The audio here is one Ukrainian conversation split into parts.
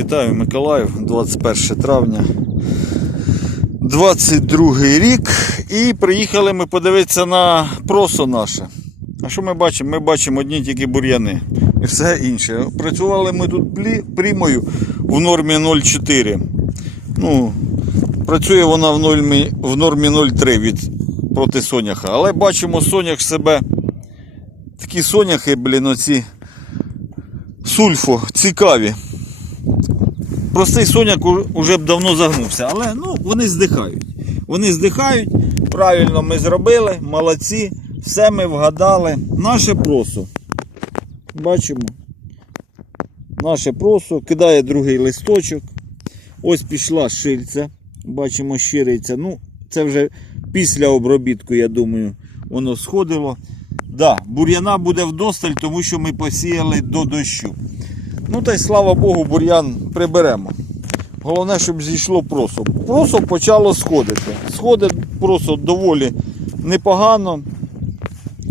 Вітаю Миколаїв, 21 травня. 22 рік. І приїхали ми подивитися на просо наше. А що ми бачимо? Ми бачимо одні тільки бур'яни і все інше. Працювали ми тут прімою в нормі 0,4. Ну, працює вона в нормі, в нормі 0,3 від проти соняха. Але бачимо сонях себе. Такі соняхи, блін, оці сульфо цікаві. Простий соняк уже б давно загнувся, але ну, вони здихають. Вони здихають, правильно ми зробили, молодці, все ми вгадали. Наше просо. Бачимо. Наше просо кидає другий листочок. Ось пішла шильця. Бачимо, щириця. Ну, це вже після обробітку, я думаю, воно сходило. Да, бур'яна буде вдосталь, тому що ми посіяли до дощу. Ну та й слава Богу, бур'ян приберемо. Головне, щоб зійшло просо. Просо почало сходити. Сходить просо доволі непогано.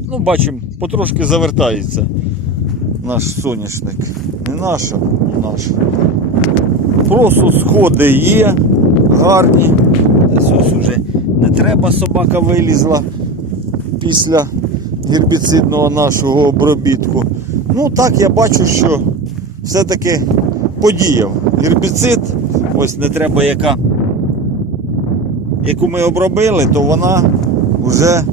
Ну, бачимо, потрошки завертається наш соняшник. Не наш, а наш. Просо сходи є, гарні. Ось ось уже не треба, собака вилізла після гербіцидного нашого обробітку. Ну так я бачу, що все-таки подіяв. Гербіцид, ось не треба яка, яку ми обробили, то вона вже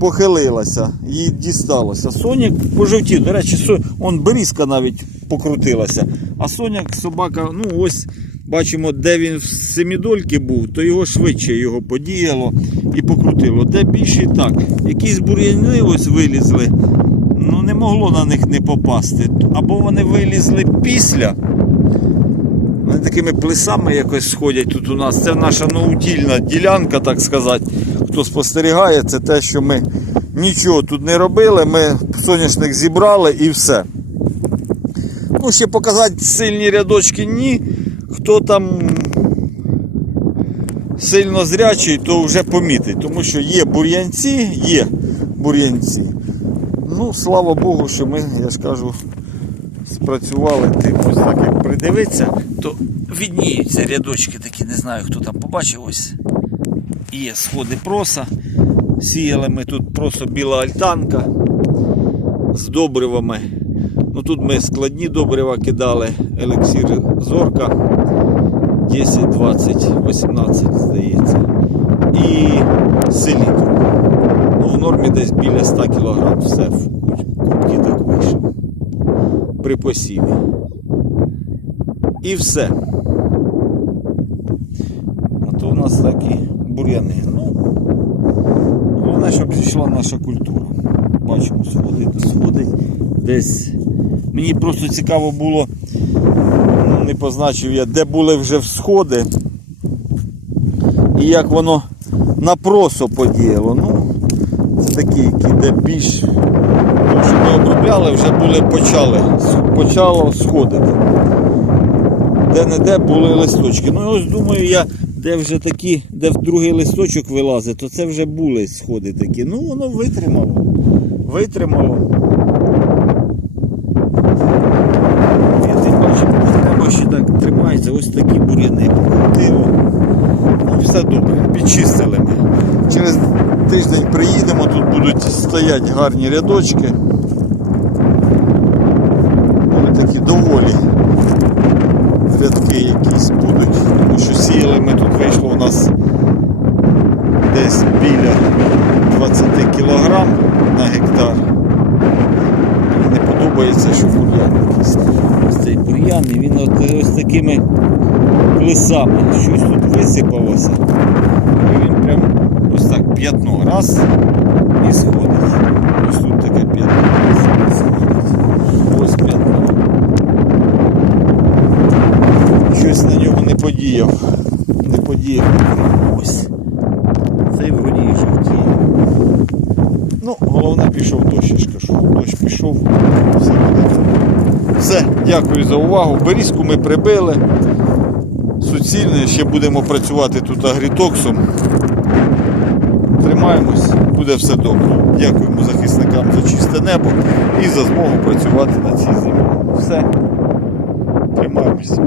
похилилася, їй дісталося. Сонyak пожовтів. До речі, со... он берізка навіть покрутилася. А соняк, собака, ну ось бачимо, де він в семідольки був, то його швидше його подіяло і покрутило. Де більше так. Якісь бур'яни ось вилізли. Ну не могло на них не попасти. Або вони вилізли після. Вони такими плесами якось сходять тут у нас. Це наша наутільна ділянка, так сказати. Хто спостерігає, це те, що ми нічого тут не робили. Ми соняшник зібрали і все. Ну, ще показати сильні рядочки ні. Хто там сильно зрячий, то вже помітить. Тому що є бур'янці, є бур'янці. Ну, слава Богу, що ми, я ж кажу, спрацювали. Ось так як придивитися, то відніються рядочки такі, не знаю, хто там побачив. Ось є сходи проса. Сіяли ми тут просто біла альтанка з добривами. Ну тут ми складні добрива кидали, елексір зорка 10, 20, 18, здається. І селітру. Ну, в нормі десь біля 100 кг все в кубки так вийшло. При посіві. І все. А то у нас такі бур'яни. Ну, головне, щоб зійшла наша культура. Бачимо, сходить, сходить. Десь. Мені просто цікаво було, ну, не позначив я, де були вже всходи. І як воно на просо подіяло. Такі, які де більш. Тому що ми обробляли, вже були почали, почало сходити. Де-не-де були листочки. Ну і ось думаю я, де вже такі, де в другий листочок вилазить, то це вже були сходи такі. Ну воно витримало. Витримало. Я ти бачу, треба ще так ось такі бур'яни покрутило. Ну, все добре, підчистили ми. Через тиждень приїдемо, тут будуть стояти гарні рядочки. Вони такі доволі рядки якісь будуть, тому що сіяли ми тут вийшло у нас десь біля 20 кг на гектар. Подобається, що бур'ян якийсь. Ось цей бур'ян, і він от, ось такими плесами. Щось тут висипалося. І він прям ось так п'ятно раз і сходить. Ось тут таке п'ятно сходить. Ось п'ятно. Щось на нього не подіяв. Не подіяв. Ось. Цей вроді і жовтіє. Ну, головне пішов дощ, кажу. Дощ пішов, все буде. Все, дякую за увагу. Берізку ми прибили. Суцільне, ще будемо працювати тут агрітоксом. Тримаємось, буде все добре. Дякуємо захисникам за чисте небо і за змогу працювати на цій землі. Все. Тримаємось.